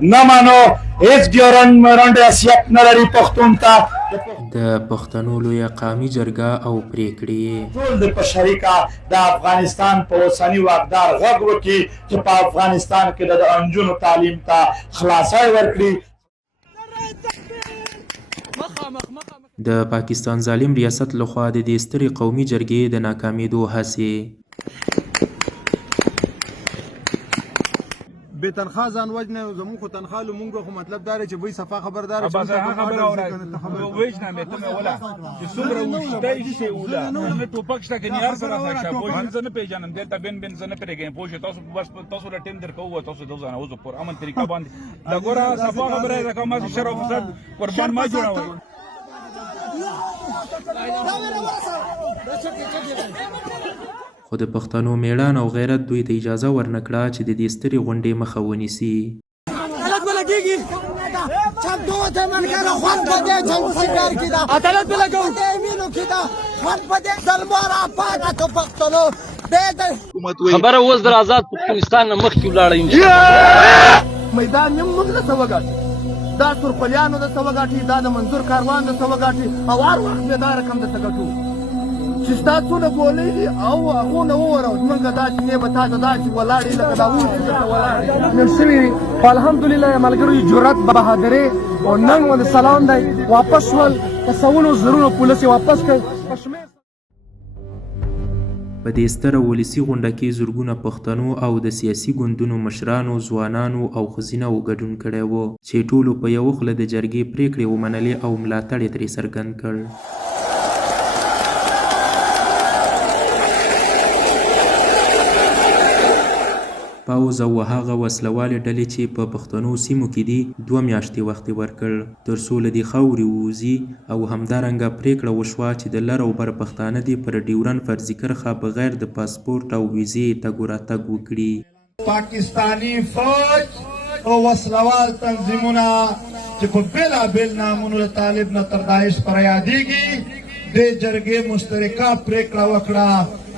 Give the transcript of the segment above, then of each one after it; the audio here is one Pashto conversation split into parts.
نه مانو هیڅ ډیورنډ حیثیت نه لري پښتون ته. د پښتنو لویه قومي جرګه او پریکړې ټول د په شریکه د افغانستان په اوسني واکدار غږ وکړي چې په افغانستان کې د نجونو تعلیم ته خلاصی ورکړي. د پاکستان ظالم ریاست لخوا د دې سترې قومي جرګې د ناکامېدو هڅې بې تنخواه ځان وجنه زموږ خو تنخواه لمونږ خو مطلب دا دی چې وایي صفا خبردار بس هغه خبره وژنه مې ته مې وله چې څومره وشتی شي وله نه ټوپک شته که نیار سره راشه پوه زه نه پېژنم دلته بین زه نه پرېږدم پوه شئ تاسو بس تاسو له ټیم درکوو تاسو د ځانوزو پر امن طریقه باندې دا ګوره صفا خبره یې راکوم ماسې شر او فساد قربان ما جوړوئ. خو د پښتنو میړانه او غیرت دوی ته اجازه ورنکړه چې د دې سترې غونډې مخه ونیسي. خبره اوس در آزاد پښتونستان نه مخکې ولاړه میدان یم موږ د څه وګاټي دا سورپلیانو د څه وګاټي دا د منظور کاروان د څه وګاټي او هر وخت بې دا رقم د څه ګټو چې ستا څونه ګولۍ دي او هغو نه ووره زمونږ دا چینې به تا ته داسې ولاړې لکه دا اوس درته ولاړې نن شوي خو الحمدلله یې ملګرو جرأت بهادرۍ او ننګ و د سلام دی واپس شول په سوونو زرونو پولیس یې واپس کړ په شمېر په دې ستره ولسي غونډه کې زرګونه پښتنو او د سیاسي ګوندونو مشرانو ځوانانو او ښځینهو ګډون کړی و چې ټولو په یوه خوله د جرګې پریکړې ومنلې او ملاتړ یې ترې څرګند کړ. پاوز او هغه وسلوالې ډلې چې په پښتنو سیمو کې دي 2 میاشتې وخت ورکړ تر څو له دې خاورې ووځي او همدارنګه پریکړه وشوه چې د لر او بر پښتانه دې پر ډیورن فرضي کرښه بغیر د پاسپورټ او ویزې تګ وراتګ وکړي. پاکستانی فوج او وسلوال تنظیمونه چې په بېلابېل نامونو د طالب نه تر داعش پر یادېږي دې جرګې مشترکه پریکړه وکړه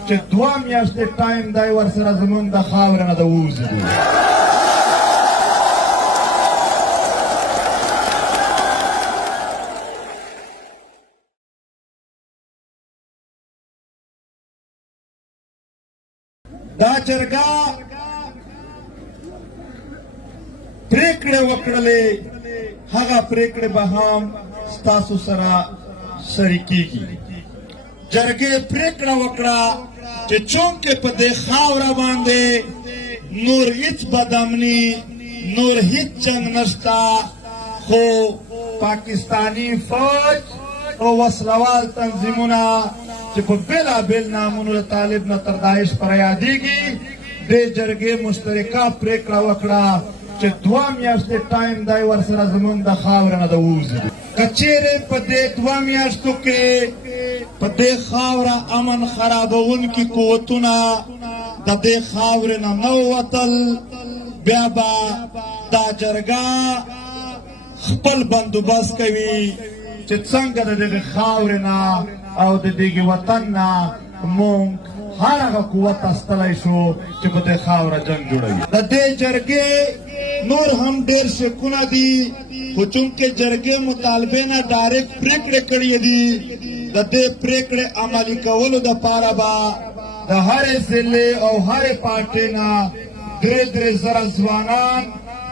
چې 2 میاشتې ټایم دی ورسره زموږ د خاورې نه د ووځي. دا جرګه پریکړې وکړلې هغه پریکړې به هم ستاسو سره شریکېږي. جرګې پریکړه وکړه چې چونکې په دې خاوره باندې نور هیڅ بدامني نور هیڅ جنګ نشته خو پاکستانی فوج او وسلوال تنظیمونه چې په بېلابېل نامونو د طالب نه تر داعش پر یادېږي دې جرګې مشترکه پریکړه وکړه چې 2 میاشتې ټایم دی ورسره زموږ د خاورې نه د ووځي. که چیرې په دې 2 میاشتو کې په دې خاوره امن خرابونکي قوتونه د دې خاورې نه نه ووتل بیا به دا جرګه خپل بندوبست کوي چې څنګه د دغې خاورې نه او د دغې وطن نه مونږ هر هغه قوت استلی شو چې په دې خاوره جنګ جوړوي. د دې جرګې نور هم ډېر شکونه دي خو چونکې جرګې مطالبې نه ډایرکټ پریکړې کړې دي د دې پریکړې عملي کولو دپاره به د هرې ضلعې او هرې پارټۍ نه 3 زره ځوانان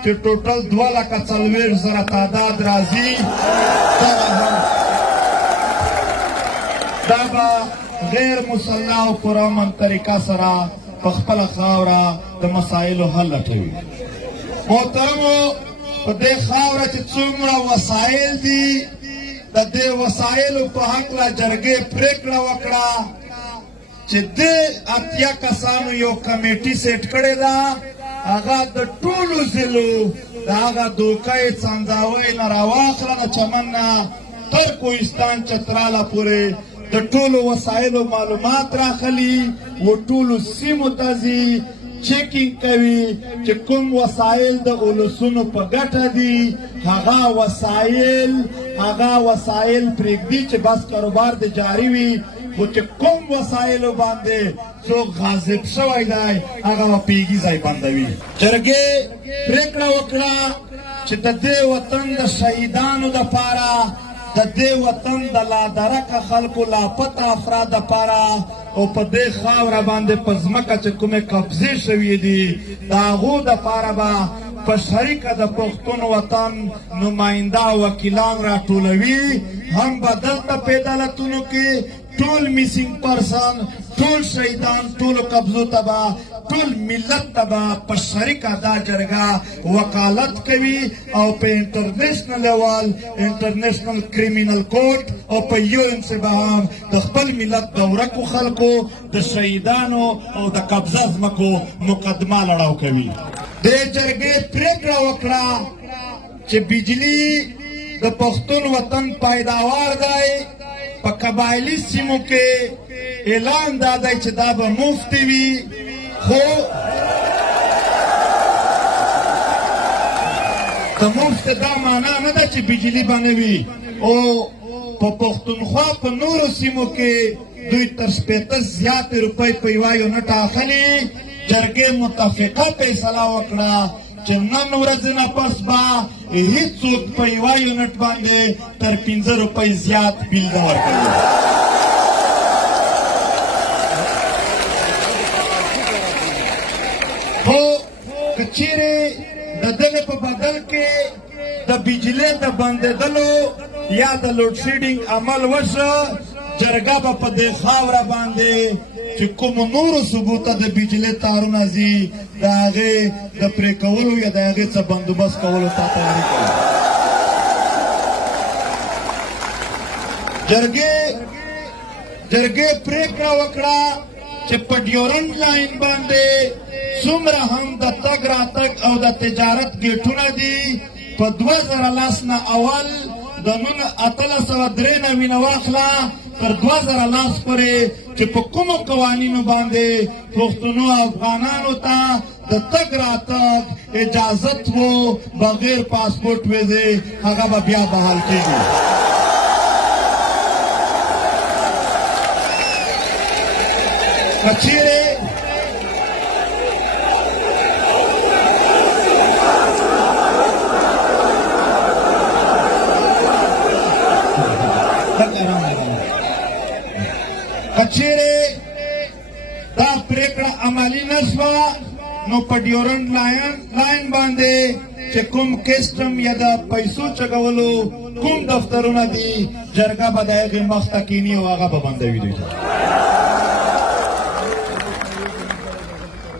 چې ټوټل 2,40,000 تعداد راځي دا به غیر مسلح او پرامن طریقه سره په خپله خاوره د مسایلو حل لټوي. محترمو په دې خاوره چې څومره وسایل دي د دې وسایلو په هکله جرګې پریکړه وکړه چې دې 80 کسانو یو کمیټي سیټ کړې ده هغه د ټولو ضلعو د هغه دوکۍ څنځاوۍ نه راواخله د چمن نه تر کوهستان چتراله پورې د ټولو وسایلو معلومات راخلي و ټولو سیمو ته ځي چیکینګ کوي چې کوم وسایل د اولسونو په ګټه دي هغه وسایل پرېږدي چې بس کاروبار د جاري وي خو چې کوم وسایلو باندې څوک غاصب شوی دی هغه به پیږي ځای بندوي جرګې پرېکړه وکړه چې د دې وطن د شهیدانو دپاره د دې وطن د لادرکه خلکو لاپته افراد دپاره او په دې خاوره باندې په ځمکه چې کومې قبضې شوي دي د هغو دپاره به په شریکه د پښتون وطن نماینده وکیلان راټولوي هم به دلته په عدالتونو کې ټول میسینګ پرسن ټول شهیدان ټولو قبضو ته به ټول ملت ته به په شریکه دا جرګه وکالت کوي او په انټرنیشنل لیول انټرنیشنل کریمینل کورټ او په UN سه به هم د خپل ملت د ورکو خلکو د شهیدانو او د قبضه ځمکو مقدمه لړاو کوي دې جرګې پرېکړه وکړه چې بجلی د پښتون وطن پیداوار دی په قبایلي سیمو کې اعلان دا دی چې دا به مفت وي خو د مفت دا معنا نه ده چې بجلی به نه وي او په پښتونخوا په نورو سیمو کې دوی تر 50 زیاتې روپۍ په یوه یونټ اخلي جرګې متفقه فیصله وکړه چې نن ورځې نه پس به هېڅوک په یوه یونټ باندې تر 15 روپۍ زیات بیل نه ورکوي خو که چیرې د دغې په بدل کې د بجلۍ د بندېدلو یا د لوډ شیډینګ عمل وشه جرګه به په دې خاوره باندې چې کوم نورو صوبو ته د بجلۍ تارونه ځي د هغې د پرې کولو یا د هغې څه بندوبست کولو ته تیاري کوي جرګې پرېکړه وکړه چې په ډیورنډ لاین باندې څومره هم د تګ راتګ او د تجارت ګیټونه دي په 2010 نه اول د 1893 نه واخله تر 2010 پورې چې په کومو قوانینو باندې پښتنو افغانانو ته د تګ راتګ اجازت وو بغیر پاسپورټ ویزې هغه به بیا بحال کېږي کچیرې دا پریکړه عملي نه شوه نو په ډیورنډ لاین باندې چې کوم کسټم یا د پیسو چګولو کوم دفترونه دي جرګه به د هغې مخ ته کیني او هغه به بندوي دوی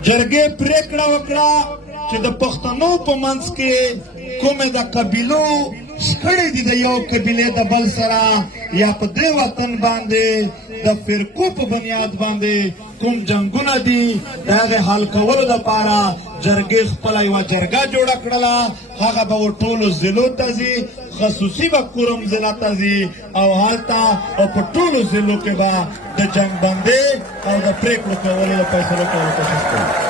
جرګې پریکړه وکړه چې د پښتنو په منځ کې کومې د قبیلو شخړې دي د یو قبیلې د بل سره یا په دې وطن باندې د فرقو په بنیاد باندې کوم جنګونه دي د هغې حل کولو دپاره جرګې خپله یوه جرګه جوړه کړله هغه به و ټولو ضلعو ته ځي خصوصي به کورم ضلع ته ځي او هلته او په ټولو ضلعو کې به د جنګ بندۍ او د پرېکړو کولو د فیصلو کولو کوشش کوي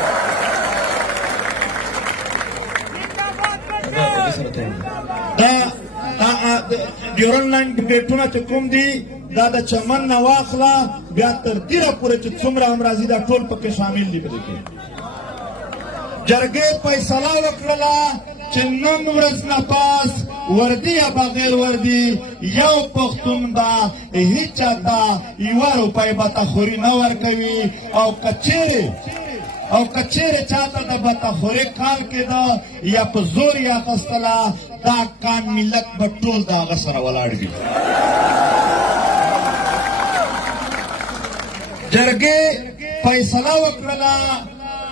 دا ډیورنډ لاین ډیبیټونه چې کوم دي دا د چمن نه واخله بیا تر تیره پورې چې څومره هم راځي دا ټول پکې شامل دي په دې کې جرګې فیصله وکړله چې نن ورځ نه پاس وردي یا بغیر وردي یو پښتون به هیڅ چا ته یوه روپۍ بتخوري نه ورکوي او کچیرې چاته د بتخوري کال کېده یا په زور یې اخیستله دا کان ملت به ټول د هغه سره ولاړ وي جرګې فیصله وکړله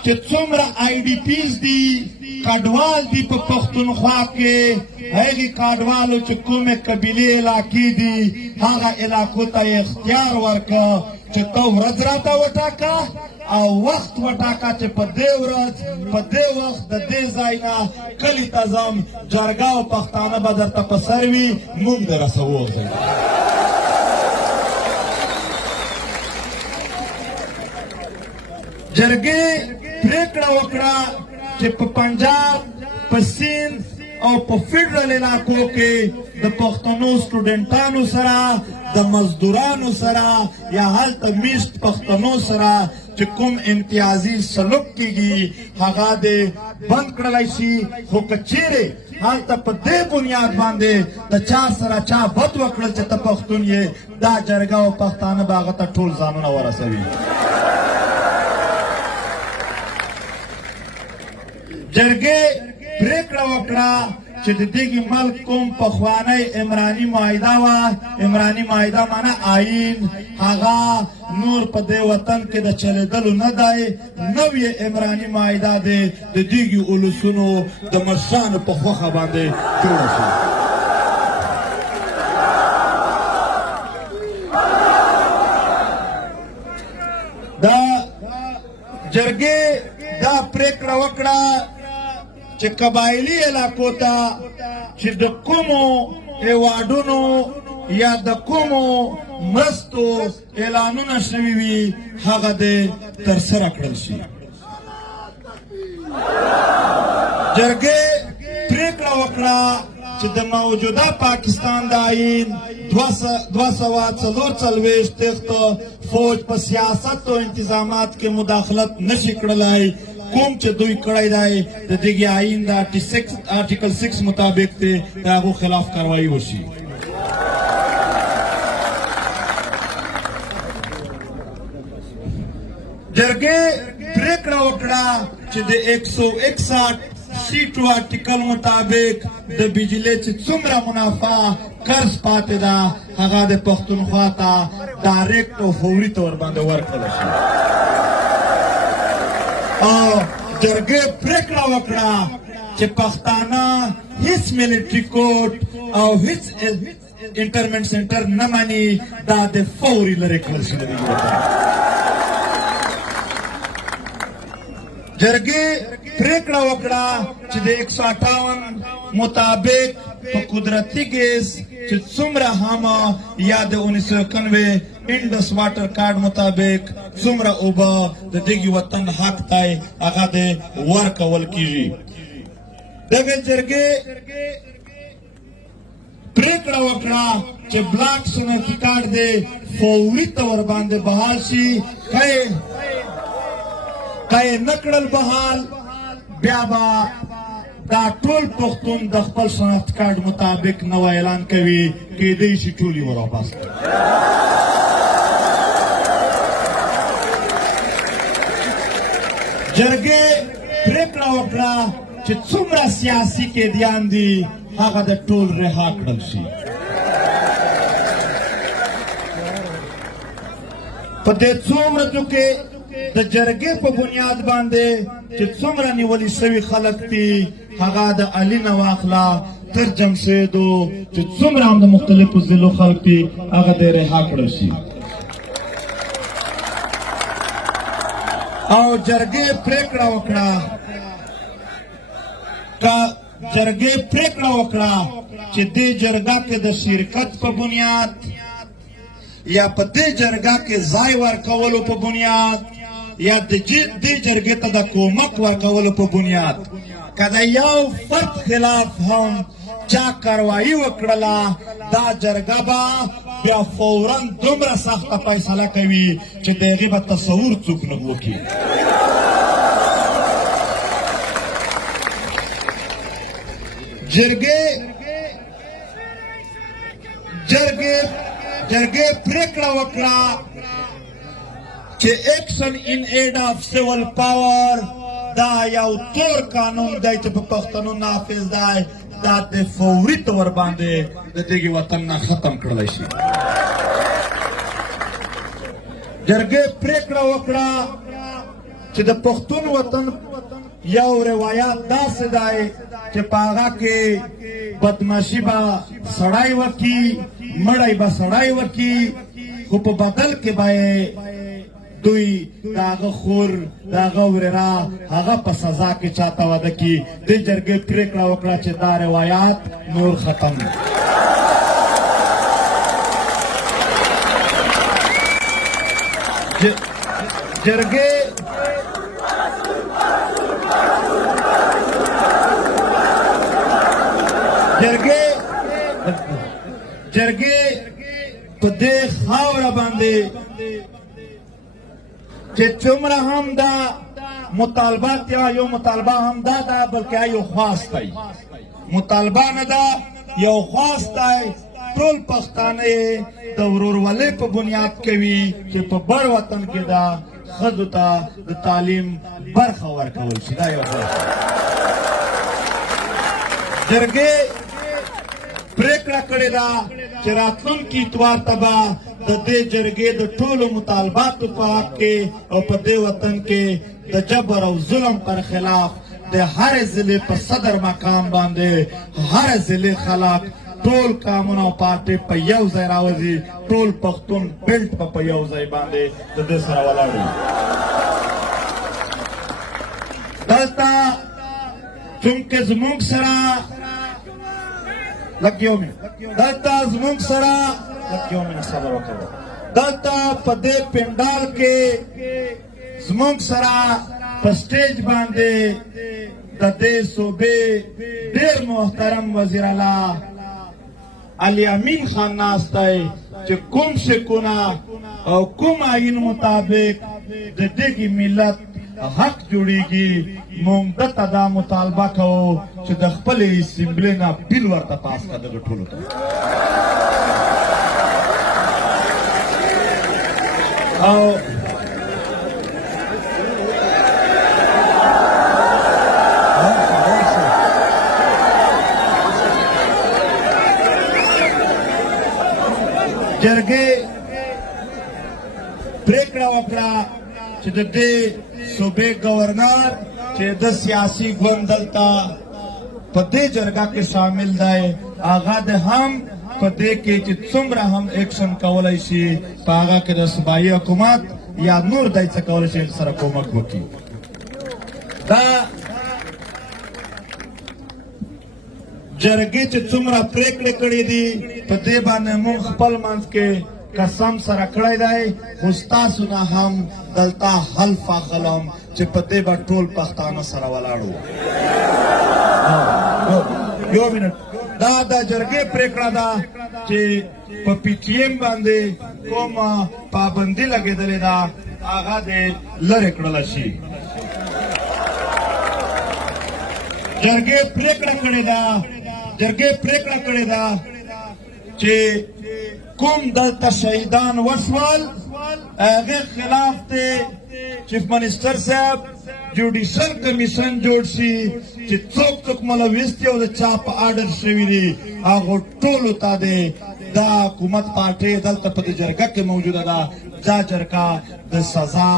چې څومره IDPs دي کډوال دي په پښتونخوا کې هغې کډوالو چې کومې قبیلې علاقې دي هغه علاقو ته یې اختیار ورکړه چې ته ورځ راته وټاکه او وخت وټاکه چې په دې ورځ په دې وخت د دې ځای نه کلي ته ځم جرګه او پښتانه به درته په سر وي موږ در رسوو جرګې پرېکړه وکړه چې په پنجاب په سیند او په فیډرل علاقو کې د پښتنو سټوډنټانو سره د مزدورانو سره یا هلته میشت پښتنو سره چې کوم امتیازي سلوک کیږي هغه دې بند کړلی شي خو که چیرې هلته په دې بنیاد باندې د چا سره چا بد وکړل چې ته پښتون یې دا جرګه او پښتانه به هغه ته ټول ځانونه ورسوي جرګې پرېکړه وکړه چې د دغې ملک کوم پخوانی عمراني معاهده وه عمراني معاهده معنی آیین هغه نور په دې وطن کې د چلېدلو نه دی نوې عمراني معاهده دی د دغې اولسونو د مشرانو په خوښه باندې جوړه شوه دا جرګې دا پرېکړه وکړه چې قبایلي علاقو ته چې د کومو هېوادونو یا د کومو مرستو اعلانونه شوي وي هغه دې ترسره کړل شي جرګې پرېکړه وکړه چې د موجوده پاکستان د آیین 244 فوج په سیاست او انتظامات کې مداخلت نشي کړلی کوم چې دوی کړی دی د دغې آیین د آرټیکل 6 مطابق دی د هغو خلاف کاروایي وشي جرګې پرېکړه وکړه چې د 161 سیټو آرټیکل مطابق د بجلۍ چې څومره منافع قرض پاتې ده هغه د پښتونخوا ته ډایرکټ او فوري طور باندې ورکړل شي او جرګې پرېکړه وکړه چې پښتانه هیڅ ملټري کوډ او هیڅ انټرمنټ سنټر نه مني دا د فوري لرې کړل شي جرګې پرېکړه وکړه چې د 158 مطابق په قدرتي ګیس چې څومره هم یا د 1991 انډس واټر کارډ مطابق څومره اوبه د دغې وطن حق دی هغه د ورکول کیږي دغه جرګې پرېکړه وکړه چې بلاک صنعتي کارډ دی فوري طور باندې بحال شي که نه کړل بحال بیا به دا ټول پښتون د خپل صنعتي کارډ مطابق نوی اعلان کوي کیدای شي ټول یې ورواپس کړي جرګې پرېکړه وکړه چې څومره سیاسي قیدیان دي هغه د ټول رها کړل شي په دې څو ورځو کې د جرګې په بنیاد باندې چې څومره نیولي شوي خلک دي هغه د علي نه واخله تر جمشیدو چې څومره هم د مختلفو ضلعو خلک دي هغه د رها کړل شي او جرګې پرېکړه وکړه چې دې جرګه کې د شرکت په بنیاد یا په دې جرګه کې ځای ورکولو په بنیاد یا دې جرګې ته د کومک ورکولو په بنیاد که د یو فرد خلاف هم چا کاروایي وکړله دا جرګه به بیا فورا دومره سخته فیصله کوي چې د هغې به تصور څوک نه وکړي جرګې پرېکړه وکړه چې ایکشن ان ایډ آف سیول پاور دا یو تور قانون دی چې په پښتنو نافذ دی دا د فوري طور باندې د دغې وطن نه ختم کړلی شي جرګې پرېکړه وکړه چې د پښتون وطن یو روایت داسې دی چې په هغه کې بدماشي به سړی وکړي مړی به سړی وکړي خو په بدل کې به دوی د هغه خور د هغه ورېره هغه په سزا کې چاته واده کړي دې جرګې پرېکړه وکړه چې دا روایات نور ختم جرګې جرګې په دې خاوره باندې چې څومره هم دا مطالبات یا یو مطالبه هم دا ده بلکې یو خواست دی مطالبه نه ده یو خواست دی ټول پښتانه یې د ورورولۍ په بنیاد کوي چې په بر وطن کې دا ښځو ته د تعلیم برخه ورکول شي دا یو خواست جرګې پریکړه کړې ده چې راتلونکي اتوار ته به د دې جرګې د ټولو مطالباتو په حق کې او په دې وطن کې د جبر او ظلم پر خلاف د هرې ضلع په صدر مقام باندې هرې ضلع خلک ټول کامونه او پارټۍ په یو ځای راوځي ټول پښتون بیلټ په یو ځای باندې د دې سره ولاړ وي دلته چونکې زموږ سره لګیو مې دلته زموږ سره لګیو مې صبر وکړه دلته په دې پنډال کې زموږ سره په سټیج باندې د دې صوبې ډېر محترم وزیر اعلی علی امین خان ناست دی چې کوم شکونه او کوم آیین مطابق د دغې ملت حق جوړیږي موږ دته دا مطالبه کوو چې د خپلې اسمبلۍ نه بیل ورته پاس کړه دغه ټولو ته او جرګې پریکړه وکړه چې د دې صوبې گورنر چې د سیاسي ګوند دلته په دې جرګه کې شامل دی هغه د هم په دې کې چې څومره هم ایکشن کولی شي په هغه کې د صوبایي حکومت یا نور دی څه کولی شي سره کومک وکړي دا جرګې چې څومره پریکړې کړې دي په دې باندې موږ خپل منځ کې قسم سره کړی دی خو ستاسو نه هم دلته حلف اخلم چې په دې به ټول پښتانه سره ولاړو یو منټ دا د جرګې پریکړه ده چې په پی ټي ایم باندې کومه پابندي لګېدلې ده هغه دې لرې کړله شي جرګې پریکړه کړې ده چې کوم دلته شهیدان وشول هغه خلاف ته چیف منسٹر صاحب جوډیشل کمیشن جوړ شي چې څوک ملوث دي او د چا په آرډر شوي دي هغو ټولو ته د دا حکومت پارټۍ دلته په دې جرګه کې موجوده ده دا جرګه د سزا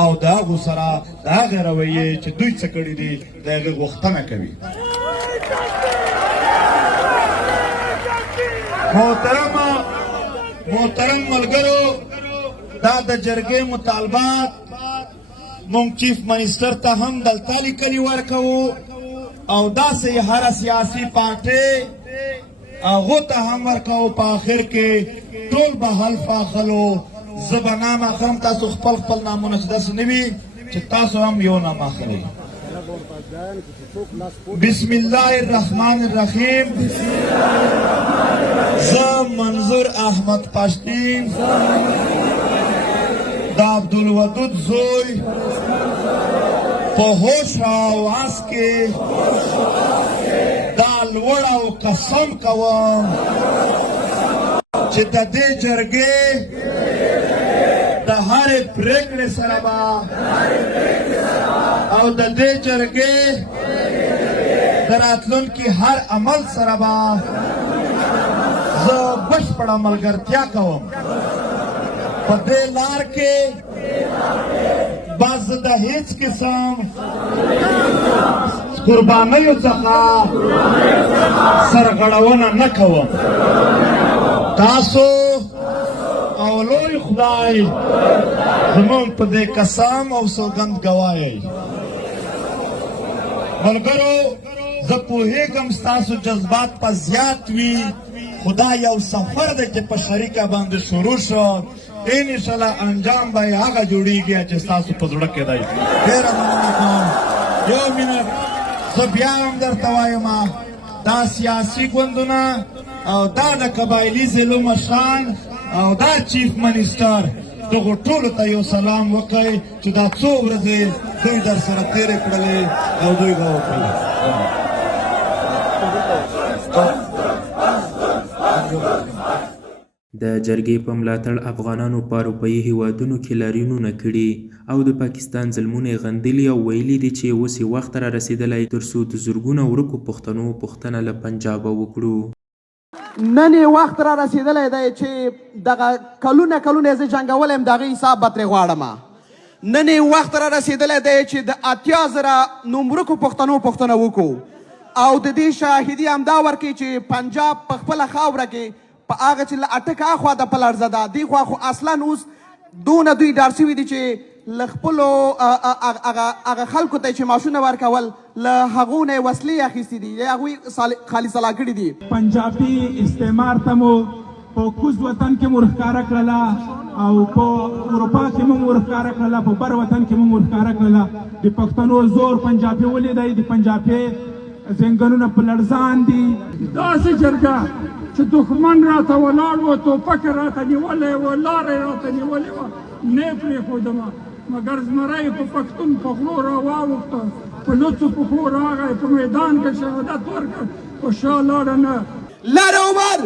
او د هغو سره د هغې رویې چې دوی څه کړي دي د هغې غوښتنه کوي محترم ملګرو دا د جرګې مطالبات مونږ چیف منسٹر ته هم دلته لیکلي ورکوو او داسې هره سیاسي پارټۍ هغو ته هم ورکوو په آخر کې ټول به حلف اخلو زه به نام اخلم تاسو خپل نامونه چې داسې نه وي چې تاسو هم یو نام اخلئ بسم الله الرحمن الرحیم زه منظور احمد پشتین دا عبدالودود زوی په هوش او آس کې دا لوړ او قسم کوم چې د دې جرګې د هرې پریکړې سره به او د دې جرګې د راتلونکي هر عمل سره به زه بشپړه ملګرتیا کوم په دې لار کې بس د هیڅ قسم قربانیو څخه سرغړونه نه کوم تاسو او لوی خدای زمون په دې قسم او سوګند گواهی ملګرو زه پوهېږم ستاسو جذبات په زیات وي خدا یو سفر دی چې په شریکه باندې شروع شو انشاءالله انجام به یې هغه جوړیږي چې ستاسو په زړه کې دی ډېره مننه کوم یو منټ زه بیا هم درته وایم دا سیاسي ګوندونه او دا د قبایلي ضلعو مشران او دا چیف منسټر دغو ټولو ته یو سلام وکړئ چې دا څو ورځې دوی در سره تېرې کړلې او دوی به وکړي. د جرګې په ملاتړ افغانانو په اروپایي هیوادونو کې لاریونونه کړي او د پاکستان ظلمونه یې غندلي او ویلي دي چې اوس یې وخت را رسېدلی تر څو د زرګونه ورکو پښتنو پوښتنه له پنجابه وکړو. نن یې وخت را رسېدلی دی چې دغه کلونه کلونه زه جنګولی یم د هغې حساب به ترې غواړم. نن یې وخت را رسېدلی دی چې د 80,000 نومورکو پښتنو پوښتنه وکړو او د دې شاهدي همدا ورکړي چې پنجاب په خپله خاوره کې په هغه چې له اټک اخوا د پلرزه ده دې خوا خو اصلا اوس دونه دوی ډار شوي دي چې له خپلو هغه خلکو ته چې معاشونه ورکول له هغو نه یې وسلې اخیستې دي یا هغوی خالي سلا کړي دي. پنجابي استعمار ته مو په کوز وطن کې مو ورښکاره کړله او په اروپا کې مو ورښکاره کړله په بر وطن کې مو ورښکاره کړله. د پښتنو زور پنجابي ولیدی د پنجابي زنګنونه په لړزان دي. داسې جرګه چې دښمن راته ولاړ و ټوپک راته نیولی و لاره راته نیولې وه نه یې پرېښودمه مګر زمری په پښتون په غلو را واوښته په لوڅو پښو راغی په میدان کې شهادت ورکړ په شا لاړه نه لر عمر